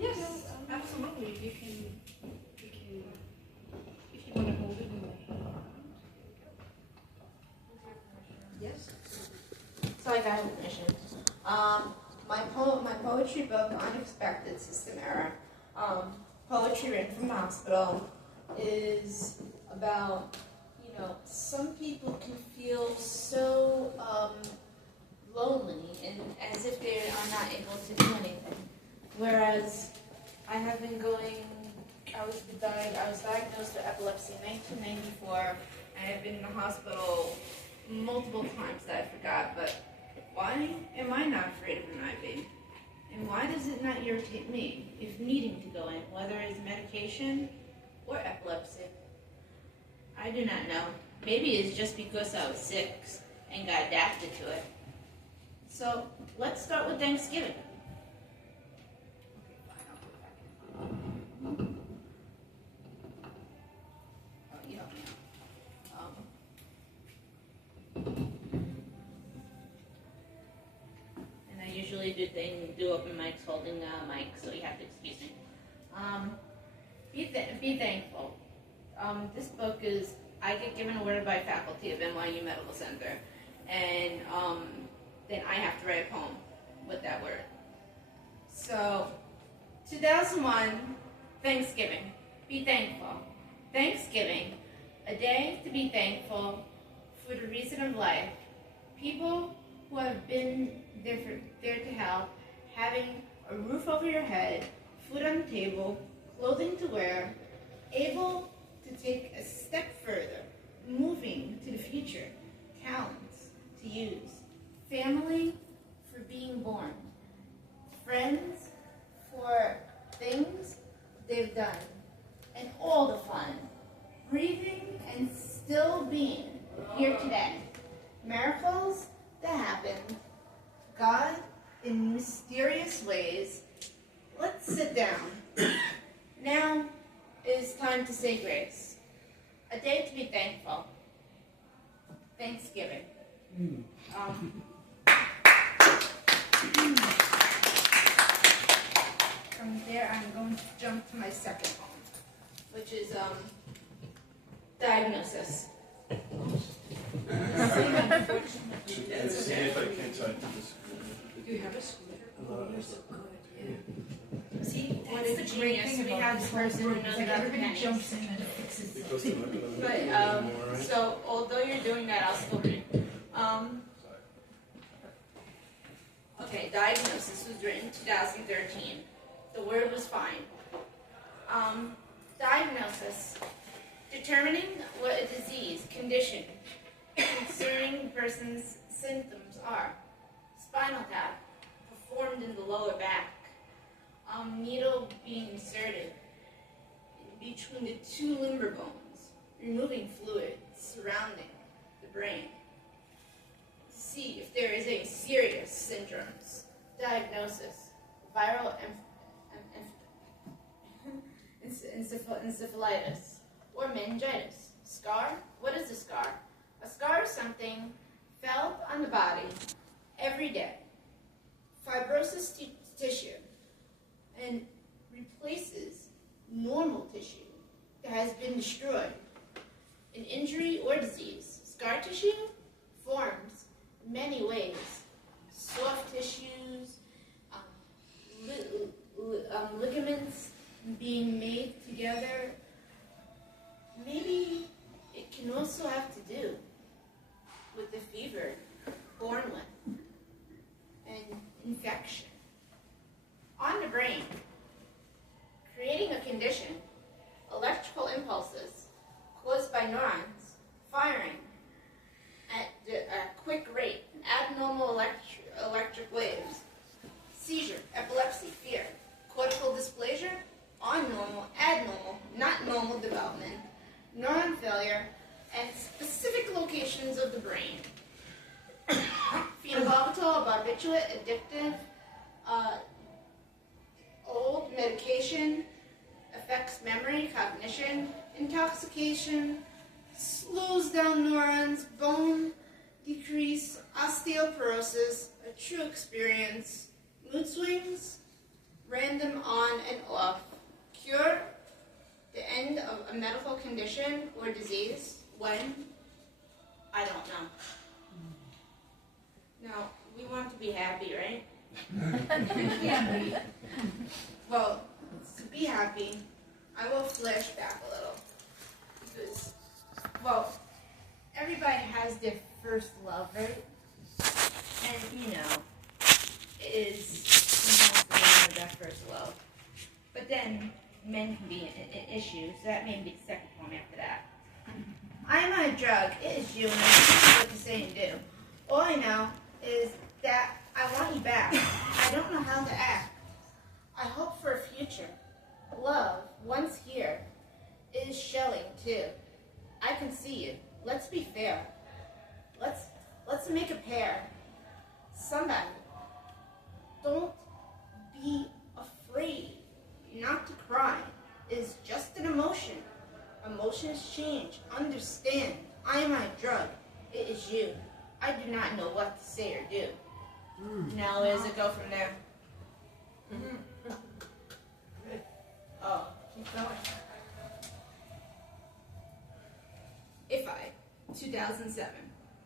Yes, absolutely. You can, if you want to hold it in the hand. Yes. So I got permission. My poetry book, Unexpected System Error, poetry written from the hospital, is about, some people can feel so lonely and as if they are not able to do anything. Whereas I have been I was diagnosed with epilepsy in 1994, and I've been in the hospital multiple times that I forgot, but why am I not afraid of an IV? And why does it not irritate me if needing to go in, whether it's medication or epilepsy? I do not know. Maybe it's just because I was sick and got adapted to it. So let's start with Thanksgiving. And I usually do open mics holding the mic, so you have to excuse me. Be thankful. This book I get given a word by faculty of NYU Medical Center, and then I have to write a poem with that word. So, 2001, Thanksgiving. Be thankful. Thanksgiving, a day to be thankful for the reason of life. People who have been there to help, having a roof over your head, food on the table, clothing to wear, able to take a step further, moving to the future, talents to use, family for being born, friends for things they've done, and all the fun, breathing and still being here today, miracles that happen, God in mysterious ways. Let's sit down. Now is time to say grace. A day to be thankful. Thanksgiving. From there, I'm going to jump to my second poem, which is Diagnosis. See if I can type this. Do you have a scooter? Oh, you're so good. Yeah. See, What that's is the the great genius. thing We about have this the whole person who group? knows It's like about everybody pennies. jumps in and fixes it. Because I'm not gonna But, leave anymore, right? so, although you're doing that, I'll still read. Okay, Diagnosis was written in 2013. The word was fine. Diagnosis. Determining what a disease, condition, concerning the person's symptoms are. Spinal tap, performed in the lower back. Needle being inserted between the two limber bones, removing fluid surrounding the brain. To see if there is a serious syndromes. Diagnosis, viral encephalitis or meningitis. Scar, what is a scar? A scar is something felt on the body every day. Fibrosis tissue and replaces normal tissue that has been destroyed. An injury or disease. Scar tissue forms in many ways. Soft tissues, ligaments being made together. Maybe it can also have to do with the fever born with and infection. On the brain, creating a condition, electrical impulses caused by neurons firing at a quick rate, abnormal electric waves, seizure, epilepsy, fear, cortical dysplasia, on-normal, abnormal, not normal development, neuron failure, and specific locations of the brain. Phenobarbital, barbiturate, addictive, old medication, affects memory, cognition, intoxication, slows down neurons, bone decrease, osteoporosis, a true experience, mood swings, random on and off, cure the end of a medical condition or disease? When? I don't know. Now, we want to be happy, right? Well, to be happy, I will flash back a little. Because, well, everybody has their first love, right? And, you know, it is sometimes the that first love. But then, men can be an issue, so that may be the second poem after that. I'm not a drug, it is you, and I don't know what to say and do. All I know is that I want you back. I don't know how to act. I hope for a future. Love, once here, is shelling too. I can see you. Let's be fair. Let's make a pair. Somebody, don't be afraid not to cry. It is just an emotion. Emotions change. Understand. I am my drug. It is you. I do not know what to say or do. Now, where does it go from there? Oh, keep going. If I, 2007.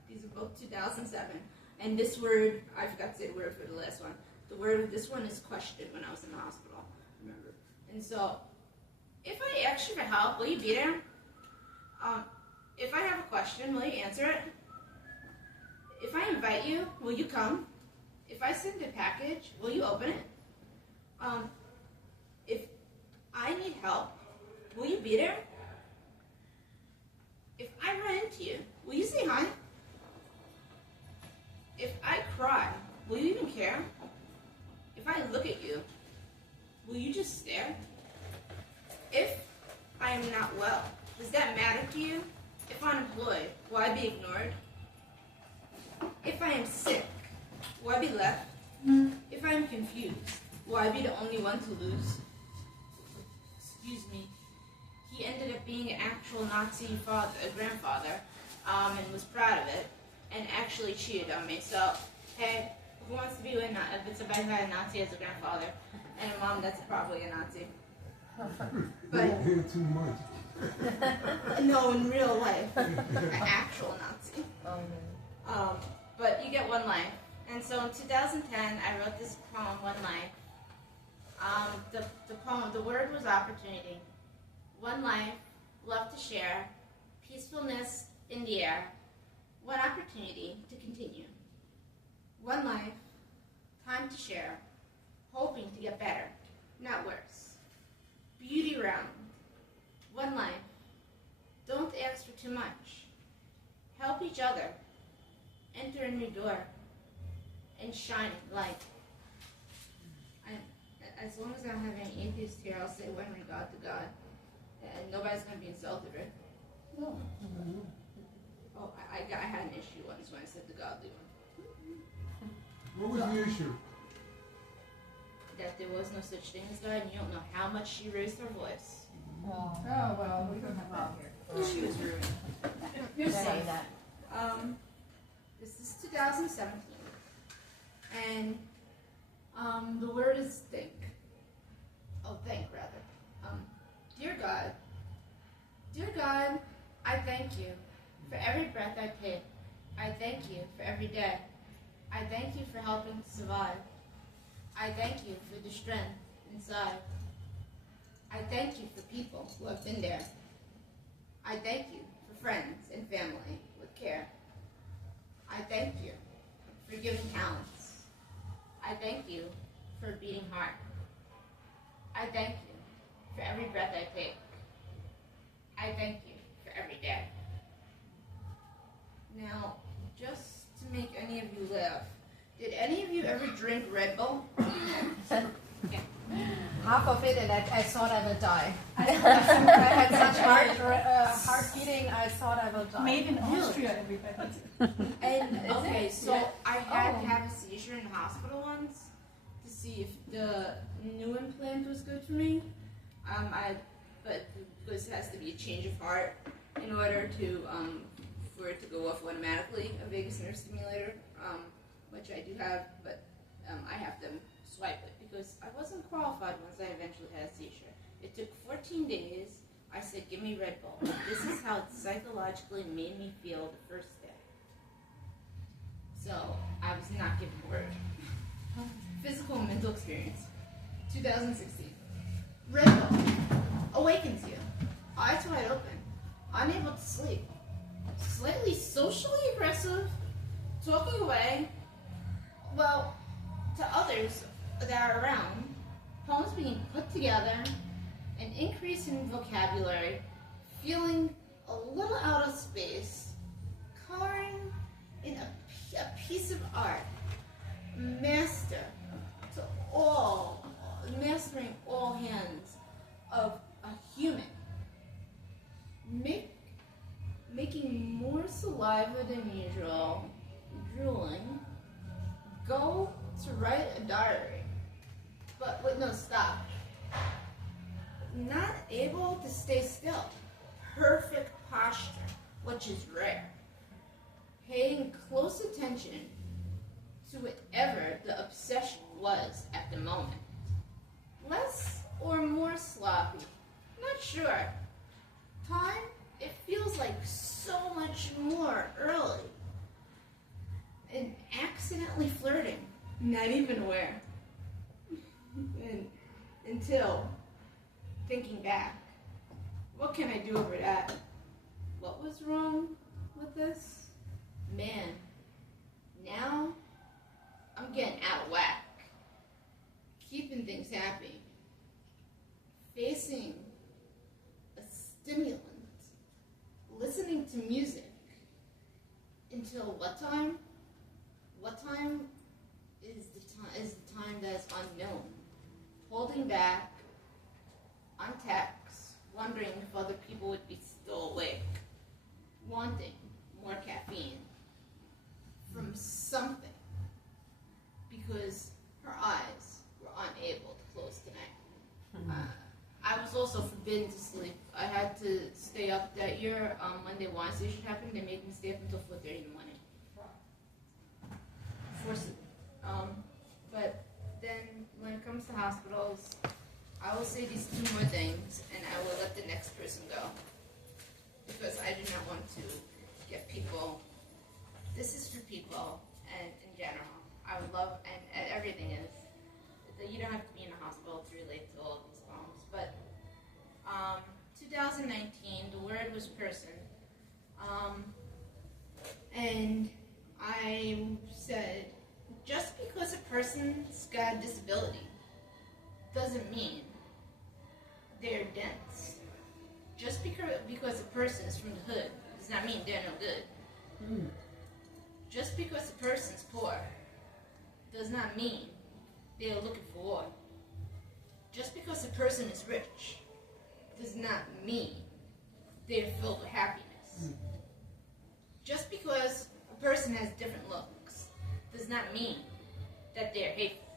These are both 2007. And this word, I forgot to say the word for the last one. The word of this one is question when I was in the hospital, remember. And so, if I ask you for help, will you be there? If I have a question, will you answer it? If I invite you, will you come? If I send a package, will you open it? If I need help, will you be there? If I run into you, will you say hi? If I cry, will you even care? If I look at you, will you just stare? If I am not well, does that matter to you? If unemployed, will I be ignored? If I am sick, will I be left? If I am confused, will I be the only one to lose? Excuse me. He ended up being an actual Nazi father, a grandfather, and was proud of it, and actually cheated on me. So, hey, who wants to be with if it's a bad guy, a Nazi as a grandfather, and a mom that's probably a Nazi? But Don't hear too much. no, in real life, an actual Nazi. But you get one life. And so in 2010, I wrote this poem, One Life. The word was opportunity. One life, love to share, peacefulness in the air, one opportunity to continue. One life, time to share, hoping to get better, not worse. Beauty round. One life, don't ask for too much. Help each other, enter a new door, and shine light. As long as I don't have any atheists here, I'll say one regard to God. And nobody's going to be insulted, right? No. Oh, I had an issue once when I said the godly one. What was the issue? That there was no such thing as God, and you don't know how much she raised her voice. Oh, well, we don't have that here. She was rude. You're saying that. This is 2017. And the word is think. Oh, thank, rather. Dear God, I thank you for every breath I take. I thank you for every day. I thank you for helping to survive. I thank you for the strength inside. I thank you for people who have been there. I thank you for friends and family with care. I thank you for giving talents. I thank you for a beating heart. I thank you for every breath I take. I thank you for every day. Now, just to make any of you laugh, did any of you ever drink Red Bull? Half of it, and I thought I would die. I had such heart beating, I thought I would die. Made in Austria, everybody. And okay, so I had to have a seizure in the hospital once to see if the new implant was good for me. But because it has to be a change of heart in order to for it to go off automatically, a vagus nerve stimulator, which I do have, but I have to swipe it because I wasn't qualified once I eventually had a seizure. It took 14 days. I said, give me Red Bull. This is how it psychologically made me feel the first day. So I was not given a word. Physical and mental experience. 2016. Red Bull awakens you. Eyes wide open. Unable to sleep. Slightly socially aggressive. Talking away. Well, to others that are around. Poems being put together. An increase in vocabulary. Feeling a little out of space. Coloring in a piece of art. Mastering all hands of a human. Making more saliva than usual. Drooling. Go to write a diary. But wait, no, stop. Not able to stay still. Perfect posture, which is rare. Paying close attention to whatever the obsession was at the moment. Less or more sloppy, not sure. Time, it feels like so much more early. And accidentally flirting, not even aware. Until thinking back, what can I do over that? What was wrong with this? Man, now I'm getting out of whack. Keeping things happy. Facing a stimulant. Listening to music. Until what time? What time is the time that is unknown. Holding back on text, wondering if other people would be still awake. Wanting more caffeine from something. Because her eyes were unable to close tonight. I was also forbidden to sleep. I had to stay up that year. When the wine station happened, they made me stay up until 4:30 in the morning. But then when it comes to hospitals, I will say these two more things, and I will let the next person go. Because I do not want to get people. This is for people, and in general. I would love, and everything is, that you don't have to be in a hospital to relate to all of these poems. But 2019, the word was person. And I said, just because a person's got a disability doesn't mean they're dense. Just because a person is from the hood does not mean they're no good. Just because a person's poor does not mean they are looking for war. Just because a person is rich does not mean they are filled with happiness. Just because a person has different looks does not mean that they are hateful.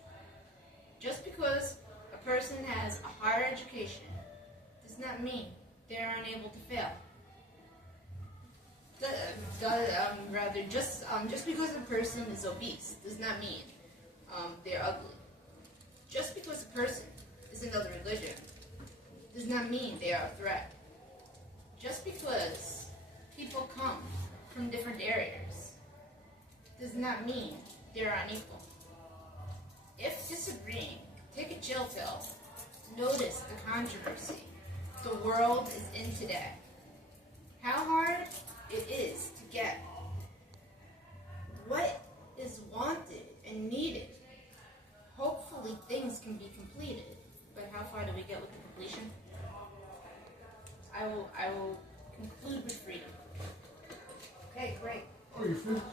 Just because a person has a higher education does not mean they are unable to fail. Just because a person is obese does not mean they're ugly. Just because a person is another religion does not mean they are a threat. Just because people come from different areas does not mean they're unequal. If disagreeing, take a chill pill. Notice the controversy the world is in today. How hard it is to get what is wanted and needed. Hopefully things can be completed, but how far do we get with the completion? I will conclude with freedom. Okay, great. Oh, you finished?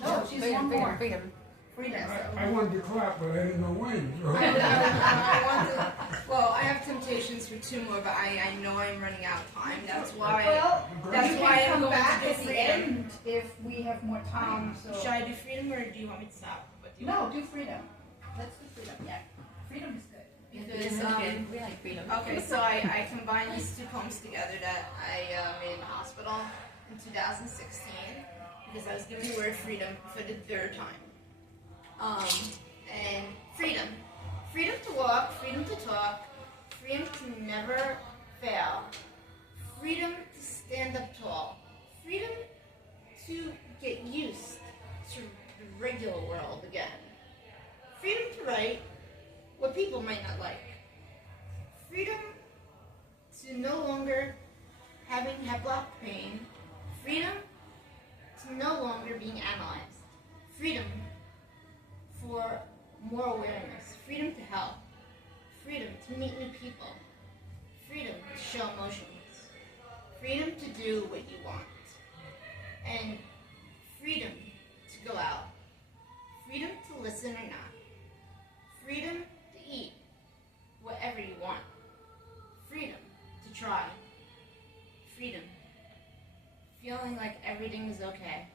No, she's one more. Freedom. Freedom. I wanted to clap, but I didn't know when. So. Well, I have temptations for two more, but I know I'm running out of time. That's why. Well, That's you why can I'm come going back to do at the freedom. end if we have more time. So Should I do freedom or do you want me to stop? What do you no, want? do freedom. Let's do freedom. Yeah, freedom is good. Because We like freedom. okay, so I combined these two poems together that I made in the hospital in 2016 because I was given the word freedom for the third time. And freedom to freedom to talk, freedom to never fail, freedom to stand up tall, freedom to get used to the regular world again, freedom to write what people might not like, freedom to no longer having hemlock pain, freedom to no longer being analyzed, freedom for more awareness, freedom to help, freedom to meet new people, freedom to show emotions, freedom to do what you want, and freedom to go out, freedom to listen or not, freedom to eat whatever you want, freedom to try, freedom, feeling like everything is okay,